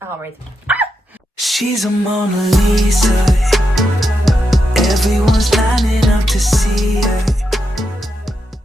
I'll read. She's a Mona Lisa. Everyone's lining up to see her.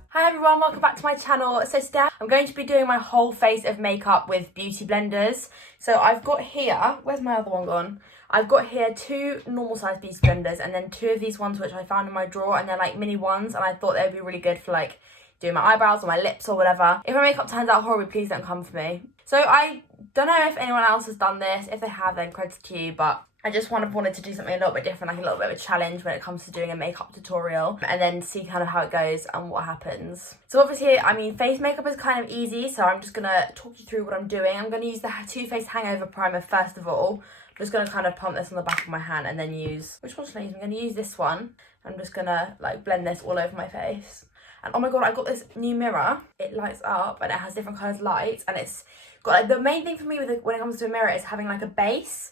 Hi everyone, welcome back to my channel. So today I'm going to be doing my whole face of makeup with beauty blenders. So I've got here, where's my other one gone? I've got here 2 normal size beauty blenders and then 2 of these ones which I found in my drawer, and they're like mini ones, and I thought they'd be really good for like doing my eyebrows or my lips or whatever. If my makeup turns out horrible, please don't come for me. So I don't know if anyone else has done this. If they have, then credit to you, but I just wanted to do something a little bit different, like a little bit of a challenge when it comes to doing a makeup tutorial, and then see kind of how it goes and what happens. So obviously, I mean, face makeup is kind of easy, so I'm just gonna talk you through what I'm doing. I'm gonna use the Too Faced Hangover Primer first of all. I'm just gonna kind of pump this on the back of my hand and then use, which one should I use? I'm gonna use this one. I'm just gonna like blend this all over my face. And oh my god, I got this new mirror. It lights up and it has different colours lights, and it's got like, the main thing for me when it comes to a mirror is having like a base,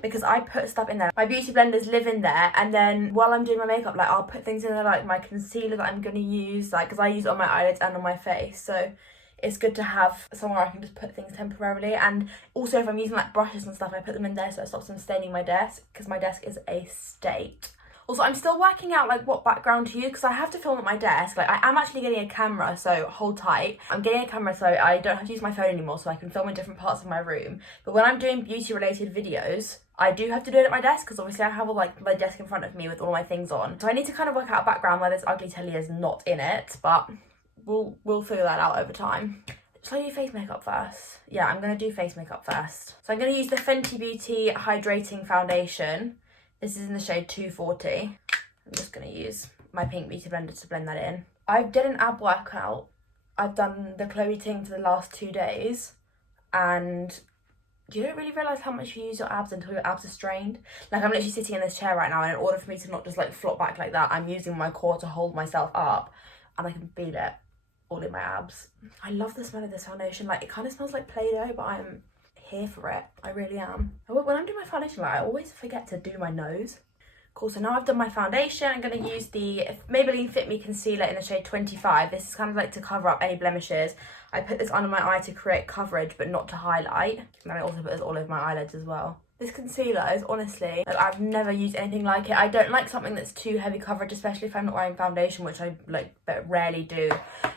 because I put stuff in there. My beauty blenders live in there, and then while I'm doing my makeup, like I'll put things in there like my concealer that I'm gonna use, like because I use it on my eyelids and on my face, so it's good to have somewhere I can just put things temporarily. And also if I'm using like brushes and stuff, I put them in there so it stops them staining my desk, because my desk is a state. Also, I'm still working out like what background to use, because I have to film at my desk. Like I am actually getting a camera, so hold tight. I'm getting a camera so I don't have to use my phone anymore, so I can film in different parts of my room. But when I'm doing beauty related videos, I do have to do it at my desk, because obviously I have all like my desk in front of me with all my things on. So I need to kind of work out a background where this ugly telly is not in it, but we'll figure that out over time. Shall I do face makeup first? Yeah, I'm gonna do face makeup first. So I'm gonna use the Fenty Beauty Hydrating Foundation. This is in the shade 240. I'm just going to use my pink beauty blender to blend that in. I did an ab workout. I've done the Chloe Ting for the last 2 days, and you don't really realise how much you use your abs until your abs are strained. Like I'm literally sitting in this chair right now, and in order for me to not just like flop back like that, I'm using my core to hold myself up, and I can feel it all in my abs. I love the smell of this foundation. Like it kind of smells like Play-Doh, but I'm here for it. I really am. When I'm doing my foundation, like I always forget to do my nose. Cool, so now I've done my foundation, I'm going to use the Maybelline Fit Me Concealer in the shade 25. This is kind of like to cover up any blemishes. I put this under my eye to create coverage but not to highlight. And then I also put this all over my eyelids as well. This concealer is honestly, like, I've never used anything like it. I don't like something that's too heavy coverage, especially if I'm not wearing foundation, which I like but rarely do.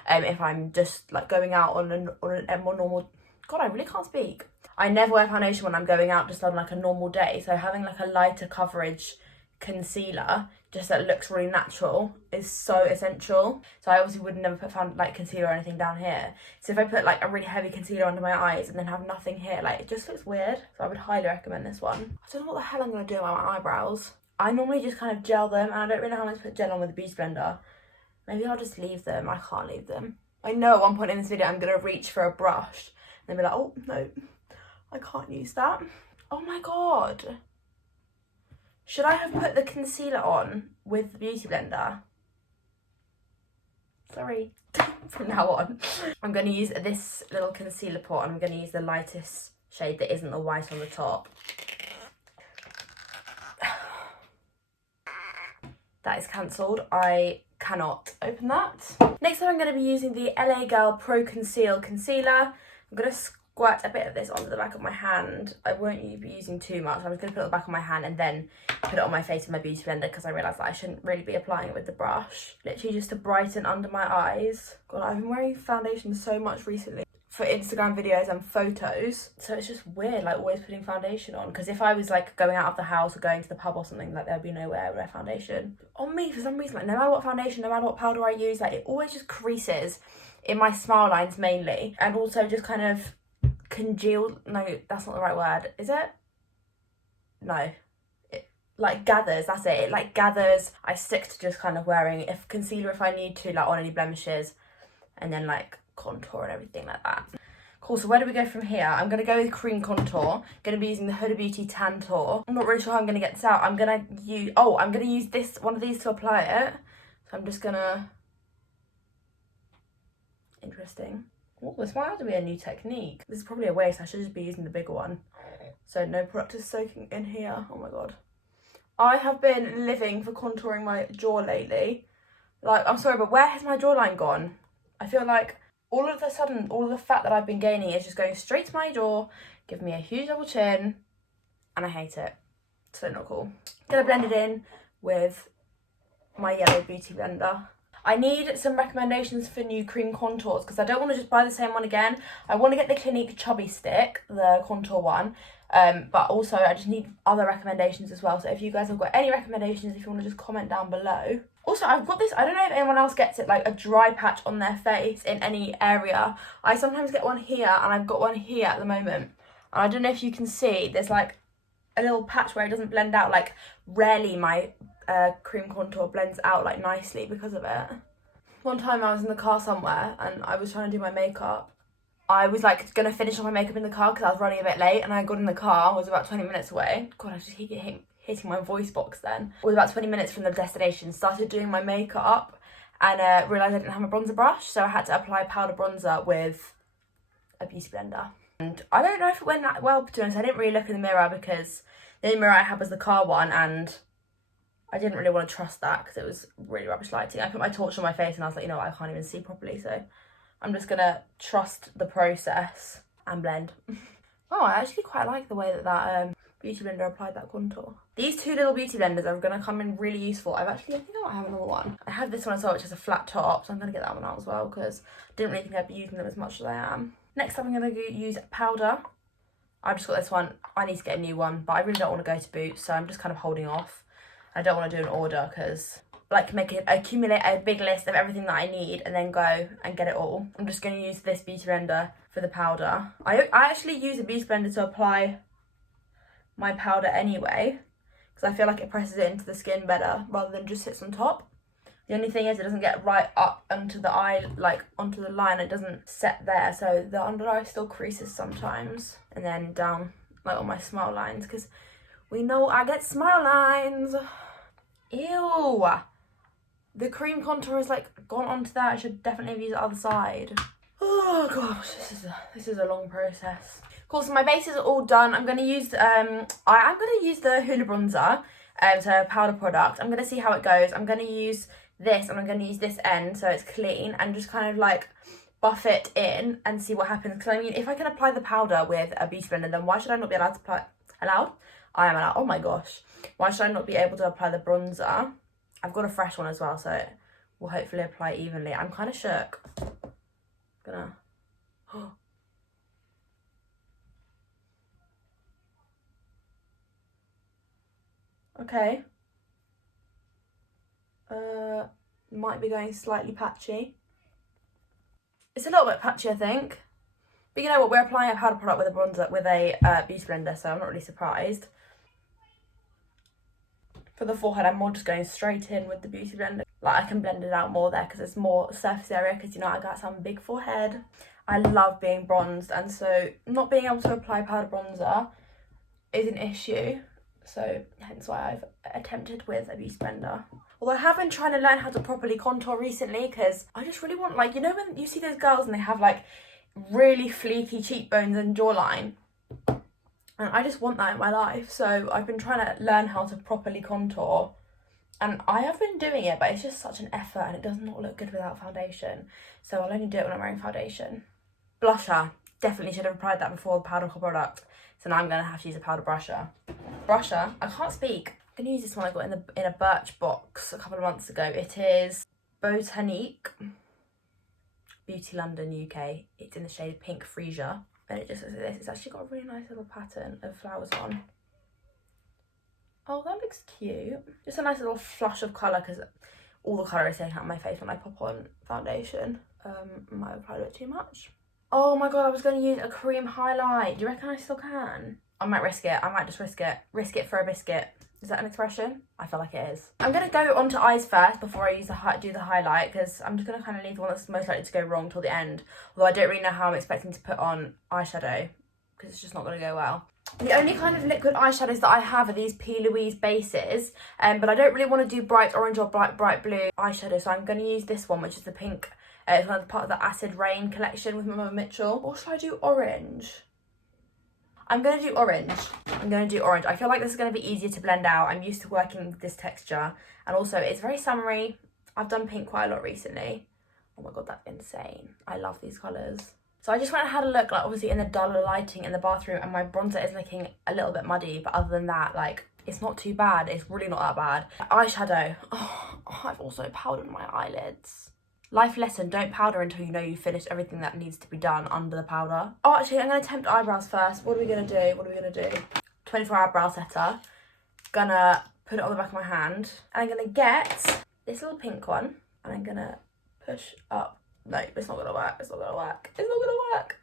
If I'm just like going out on a more normal, God, I really can't speak. I never wear foundation when I'm going out just on like a normal day, so having like a lighter coverage concealer just that looks really natural is so essential. So I obviously would never put like concealer or anything down here. So if I put like a really heavy concealer under my eyes and then have nothing here, like it just looks weird. So I would highly recommend this one. I don't know what the hell I'm going to do about my eyebrows. I normally just kind of gel them, and I don't really know how to put gel on with a beauty blender. Maybe I'll just leave them. I can't leave them. I know at one point in this video I'm going to reach for a brush and be like, oh no, I can't use that. Oh my god. Should I have put the concealer on with the beauty blender? Sorry. From now on. I'm going to use this little concealer pot, and I'm going to use the lightest shade that isn't the white on the top. That is cancelled. I cannot open that. Next up, I'm going to be using the LA Girl Pro Conceal Concealer. I'm going to squirt a bit of this onto the back of my hand. I won't be using too much. I'm just going to put it on the back of my hand and then put it on my face with my beauty blender, because I realised that I shouldn't really be applying it with the brush. Literally just to brighten under my eyes. God, I've been wearing foundation so much recently for Instagram videos and photos, so it's just weird like always putting foundation on, because if I was like going out of the house or going to the pub or something, like there'd be no way I would wear foundation. On me, for some reason, like no matter what foundation, no matter what powder I use, like it always just creases in my smile lines mainly, and also just kind of congeal, no, that's not the right word, is it? No. It like gathers, that's it. It like gathers. I stick to just kind of wearing concealer if I need to, like on any blemishes, and then like contour and everything like that. Cool, so where do we go from here? I'm going to go with cream contour. I'm going to be using the Huda Beauty Tantour. I'm not really sure how I'm going to get this out. I'm going to use this one of these to apply it. So I'm just going to... Interesting. Oh, this might have to be a new technique. This is probably a waste. I should just be using the bigger one. So no product is soaking in here. Oh my god. I have been living for contouring my jaw lately. Like, I'm sorry, but where has my jawline gone? I feel like all of a sudden, all of the fat that I've been gaining is just going straight to my jaw, give me a huge double chin, and I hate it. So not cool. Gonna blend it in with my yellow beauty blender. I need some recommendations for new cream contours because I don't want to just buy the same one again. I want to get the Clinique Chubby Stick, the contour one, but also I just need other recommendations as well. So if you guys have got any recommendations, if you want to just comment down below. Also, I've got this, I don't know if anyone else gets it, like a dry patch on their face in any area. I sometimes get one here and I've got one here at the moment. And I don't know if you can see, there's like a little patch where it doesn't blend out. Like rarely my cream contour blends out like nicely because of it. One time I was in the car somewhere and I was trying to do my makeup. I was like gonna finish off my makeup in the car because I was running a bit late, and I got in the car, I was about 20 minutes away. God, I just keep hitting my voice box then. I was about 20 minutes from the destination, started doing my makeup and realised I didn't have a bronzer brush, so I had to apply powder bronzer with a beauty blender. And I don't know if it went that well, to be honest. I didn't really look in the mirror because the only mirror I had was the car one, and I didn't really want to trust that because it was really rubbish lighting. I put my torch on my face and I was like, you know what, I can't even see properly, so I'm just gonna trust the process and blend. Oh, I actually quite like the way that that beauty blender applied that contour. These two little beauty blenders are gonna come in really useful. I think I might have another one. I have this one as well, which is a flat top, so I'm gonna get that one out as well because I didn't really think I'd be using them as much as I am. Next up, I'm gonna use powder. I've just got this one. I need to get a new one, but I really don't want to go to Boots, so I'm just kind of holding off. I don't want to do an order because I like to accumulate a big list of everything that I need and then go and get it all. I'm just going to use this beauty blender for the powder. I actually use a beauty blender to apply my powder anyway because I feel like it presses it into the skin better rather than just sits on top. The only thing is it doesn't get right up onto the eye, like onto the line. It doesn't set there, so the under eye still creases sometimes. And then down like on my smile lines because we know I get smile lines. Ew. The cream contour is like gone onto that. I should definitely have used the other side. Oh gosh, this is a long process. Cool, so my bases are all done. I'm gonna use I'm gonna use the Hoola bronzer, so powder product. I'm gonna see how it goes. I'm gonna use this and I'm gonna use this end so it's clean and just kind of like buff it in and see what happens. Because I mean, if I can apply the powder with a beauty blender, then why should I not be allowed to apply? Allowed? I am allowed. Oh my gosh. Why should I not be able to apply the bronzer? I've got a fresh one as well, so it will hopefully apply evenly. I'm kind of shook. Gonna. Okay. Might be going slightly patchy. It's a little bit patchy, I think. But you know what? We're applying a powder product with a bronzer, with a beauty blender, so I'm not really surprised. For the forehead, I'm more just going straight in with the beauty blender. Like, I can blend it out more there because it's more surface area because, you know, I got some big forehead. I love being bronzed, and so not being able to apply powder bronzer is an issue. So hence why I've attempted with a beauty blender. Although I have been trying to learn how to properly contour recently because I just really want, like, you know when you see those girls and they have like really fleeky cheekbones and jawline? And I just want that in my life. So I've been trying to learn how to properly contour. And I have been doing it, but it's just such an effort and it does not look good without foundation. So I'll only do it when I'm wearing foundation. Blusher. Definitely should have applied that before the powder product. So now I'm going to have to use a powder brusher. Brusher? I can't speak. I'm going to use this one I got in a Birch box a couple of months ago. It is Bonatiq Beauty London UK. It's in the shade Pink Freesia. And it just looks like this. It's actually got a really nice little pattern of flowers on. Oh, that looks cute. Just a nice little flush of colour because all the colour is taken out of my face when I pop on foundation. Might have applied a bit too much. Oh my god, I was going to use a cream highlight. Do you reckon I still can? I might risk it. I might just risk it. Risk it for a biscuit. Is that an expression? I feel like it is. I'm going to go onto eyes first before I do the highlight because I'm just going to kind of leave the one that's most likely to go wrong till the end. Although I don't really know how I'm expecting to put on eyeshadow because it's just not going to go well. The only kind of liquid eyeshadows that I have are these Plouise bases, but I don't really want to do bright orange or bright blue eyeshadow, so I'm going to use this one, which is the pink. It's kind of part of the Acid Rain collection with Mama Mitchell. Or should I do orange? I'm going to do orange. I feel like this is going to be easier to blend out. I'm used to working with this texture. And also, it's very summery. I've done pink quite a lot recently. Oh my god, that's insane. I love these colours. So I just went and had a look, like obviously in the duller lighting in the bathroom, and my bronzer is looking a little bit muddy, but other than that, like, it's not too bad. It's really not that bad. Eyeshadow. Oh, I've also powdered my eyelids. Life lesson, don't powder until you know you've finished everything that needs to be done under the powder. Oh, actually, I'm going to attempt eyebrows first. What are we going to do? What are we going to do? 24-hour brow setter. Gonna put it on the back of my hand. And I'm going to get this little pink one. And I'm going to push up. No, it's not going to work. It's not going to work. It's not going to work.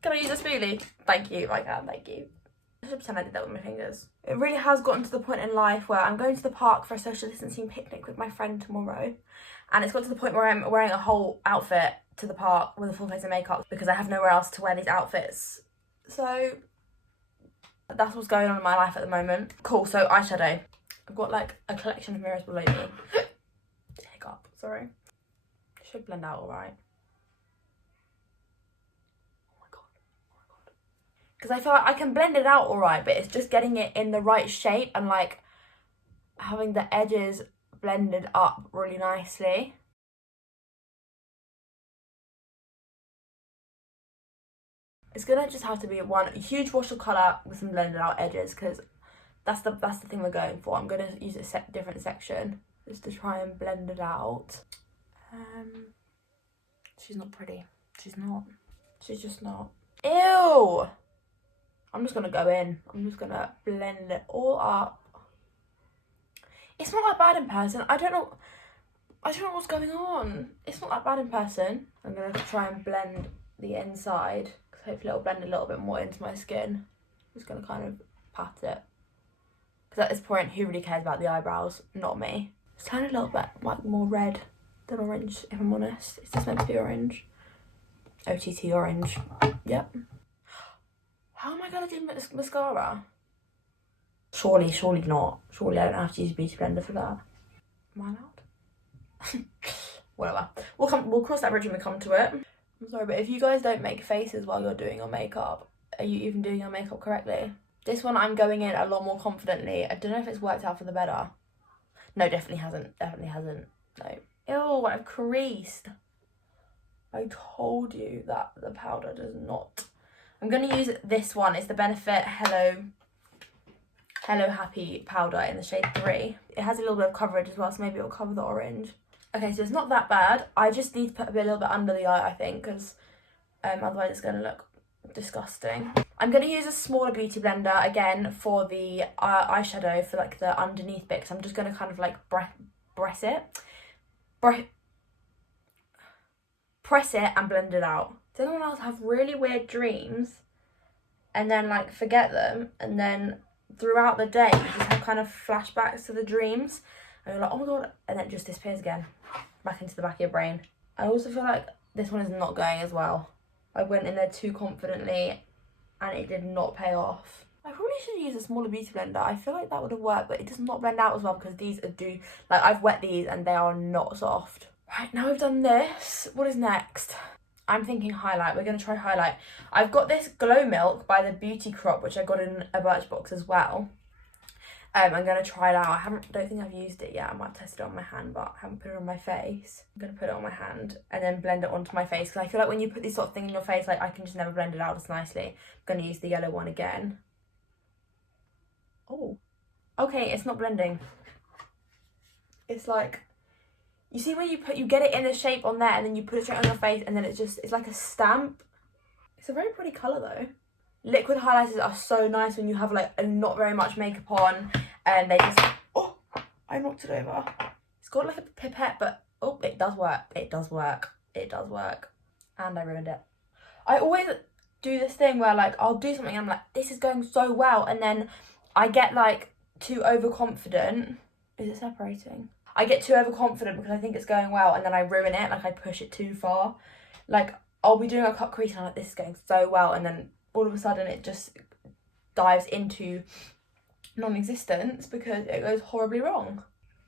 Can I use a spoolie? Thank you, I can, thank you. I should pretend I did that with my fingers. It really has gotten to the point in life where I'm going to the park for a social distancing picnic with my friend tomorrow. And it's got to the point where I'm wearing a whole outfit to the park with a full face of makeup because I have nowhere else to wear these outfits. So that's what's going on in my life at the moment. Cool, so eyeshadow. I've got like a collection of mirrors below me. Hiccup, sorry. Should blend out alright. Because I feel like I can blend it out alright, but it's just getting it in the right shape and like having the edges blended up really nicely. It's gonna just have to be one huge wash of colour with some blended out edges, because that's the thing we're going for. I'm gonna use a different section just to try and blend it out. She's not pretty. She's not. She's just not. Ew! I'm just gonna go in. I'm just gonna blend it all up. It's not that bad in person. I don't know what's going on. It's not that bad in person. I'm gonna try and blend the inside, because hopefully it'll blend a little bit more into my skin. I'm just gonna kind of pat it. Because at this point, who really cares about the eyebrows? Not me. It's kind of a little bit like more red than orange, if I'm honest. It's just meant to be orange. OTT orange. Yep. How am I gonna do mascara? Surely not. Surely I don't have to use a beauty blender for that. Am I allowed? Whatever. We'll cross that bridge when we come to it. I'm sorry, but if you guys don't make faces while you're doing your makeup, are you even doing your makeup correctly? This one I'm going in a lot more confidently. I don't know if it's worked out for the better. No, definitely hasn't. Definitely hasn't. No. Ew, I've creased. I told you that the powder does not. I'm going to use this one. It's the Benefit Hello Happy powder in the shade 3. It has a little bit of coverage as well, so maybe it'll cover the orange. Okay, so it's not that bad. I just need to put a little bit under the eye, I think, because otherwise it's going to look disgusting. I'm going to use a smaller beauty blender again for the eyeshadow, for like the underneath bit, because I'm just going to kind of like press it and blend it out. Does anyone else have really weird dreams and then like forget them, and then throughout the day you just have kind of flashbacks to the dreams and you're like, oh my god, and then it just disappears again back into the back of your brain? I also feel like this one is not going as well. I went in there too confidently and it did not pay off. I probably should use a smaller beauty blender. I feel like that would have worked, but it does not blend out as well because these are like I've wet these and they are not soft. Right, now we've done this, what is next? I'm thinking highlight. We're going to try highlight. I've got this Glow Milk by the Beauty Crop, which I got in a Birchbox as well. I'm going to try it out. I don't think I've used it yet. I might test it on my hand, but I haven't put it on my face. I'm going to put it on my hand and then blend it onto my face, because I feel like when you put this sort of thing in your face, like I can just never blend it out as nicely. I'm going to use the yellow one again. Oh. Okay, it's not blending. It's like... You see when you get it in a shape on there and then you put it straight on your face and then it's like a stamp. It's a very pretty colour though. Liquid highlighters are so nice when you have like not very much makeup on and they just, oh, I knocked it over. It's got like a pipette, but oh, it does work. It does work. It does work. And I ruined it. I always do this thing where like I'll do something and I'm like, this is going so well, and then I get like too overconfident. Is it separating? I get too overconfident because I think it's going well and then I ruin it, like I push it too far. Like I'll be doing a cut crease and I'm like, this is going so well, and then all of a sudden it just dives into non-existence because it goes horribly wrong.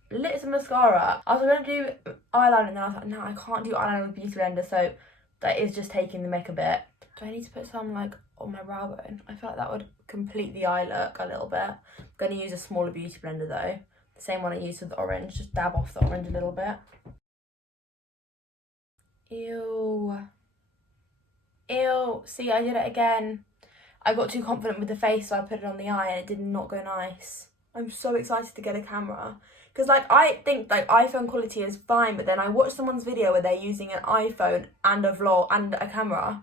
Lips and mascara. I was going to do eyeliner and then I was like, no, I can't do eyeliner with beauty blender, so that is just taking the mick a bit. Do I need to put some like on my brow bone? I feel like that would complete the eye look a little bit. I'm going to use a smaller beauty blender though. The same one I used with the orange, just dab off the orange a little bit. Ew. Ew, see, I did it again. I got too confident with the face, so I put it on the eye and it did not go nice. I'm so excited to get a camera. Because, like, I think, like, iPhone quality is fine, but then I watched someone's video where they're using an iPhone and a vlog and a camera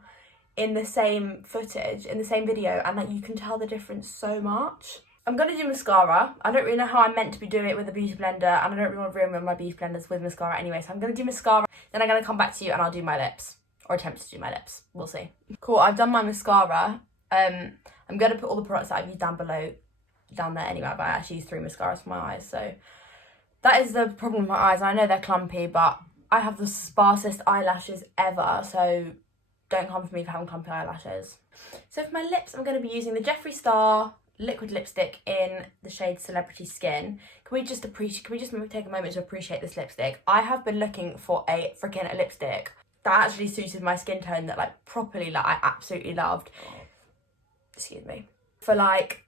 in the same footage, in the same video, and, like, you can tell the difference so much. I'm going to do mascara. I don't really know how I'm meant to be doing it with a beauty blender, and I don't really want to ruin my beauty blenders with mascara anyway, so I'm going to do mascara, then I'm going to come back to you and I'll do my lips. Or attempt to do my lips. We'll see. Cool, I've done my mascara. I'm going to put all the products that I've used down there anyway, but I actually use 3 mascaras for my eyes, so that is the problem with my eyes. I know they're clumpy, but I have the sparsest eyelashes ever, so don't come for me for having clumpy eyelashes. So for my lips, I'm going to be using the Jeffree Star liquid lipstick in the shade Celebrity Skin. Can we just take a moment to appreciate this lipstick? I have been looking for a freaking lipstick that actually suited my skin tone, that like properly, like I absolutely loved. Excuse me. For like,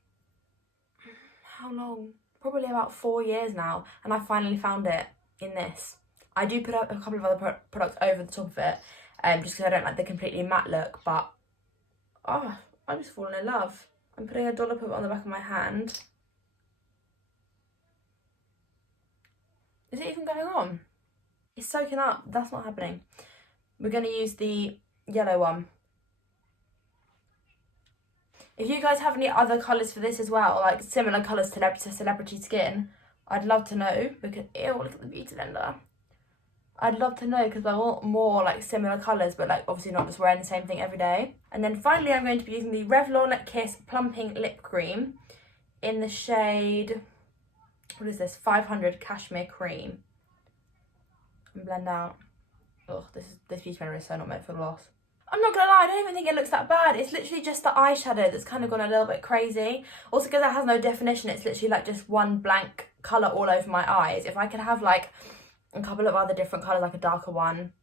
how long? Probably about 4 years now, and I finally found it in this. I do put up a couple of other products over the top of it, just because I don't like the completely matte look, but oh, I'm just falling in love. I'm putting a dollop of it on the back of my hand. Is it even going on? It's soaking up. That's not happening. We're going to use the yellow one. If you guys have any other colours for this as well, like similar colours to Celebrity Skin, I'd love to know, because, ew, look at the beauty blender. I'd love to know, because I want more like similar colours, but like obviously not just wearing the same thing every day. And then finally I'm going to be using the Revlon Kiss Plumping Lip Cream in the shade, what is this, 500 Cashmere Cream. And blend out. Ugh, this beauty blender is so not meant for gloss. I'm not gonna lie, I don't even think it looks that bad. It's literally just the eyeshadow that's kind of gone a little bit crazy. Also, because it has no definition, it's literally like just one blank colour all over my eyes. If I could have like a couple of other different colours, like a darker one,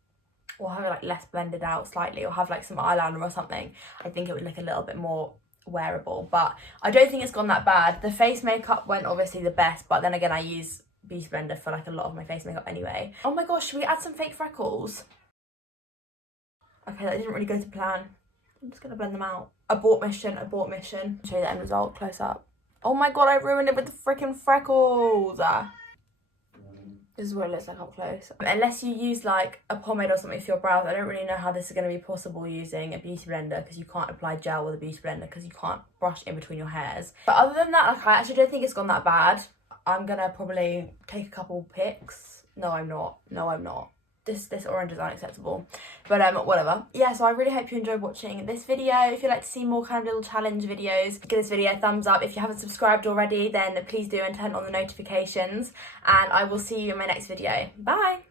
or have it like less blended out slightly, or have like some eyeliner or something, I think it would look a little bit more wearable. But I don't think it's gone that bad. The face makeup went obviously the best, but then again I use Beauty Blender for like a lot of my face makeup anyway. Oh my gosh, should we add some fake freckles? Okay, that didn't really go to plan. I'm just gonna blend them out. Abort mission, abort mission. Show you the end result close up. Oh my god, I ruined it with the freaking freckles. This is what it looks like up close. Unless you use like a pomade or something for your brows, I don't really know how this is going to be possible using a beauty blender, because you can't apply gel with a beauty blender because you can't brush in between your hairs. But other than that, like, I actually don't think it's gone that bad. I'm gonna probably take a couple pics. No, I'm not. No, I'm not. This orange is unacceptable, but whatever. Yeah, so I really hope you enjoyed watching this video. If you'd like to see more kind of little challenge videos, give this video a thumbs up. If you haven't subscribed already, then please do, and turn on the notifications, and I will see you in my next video. Bye.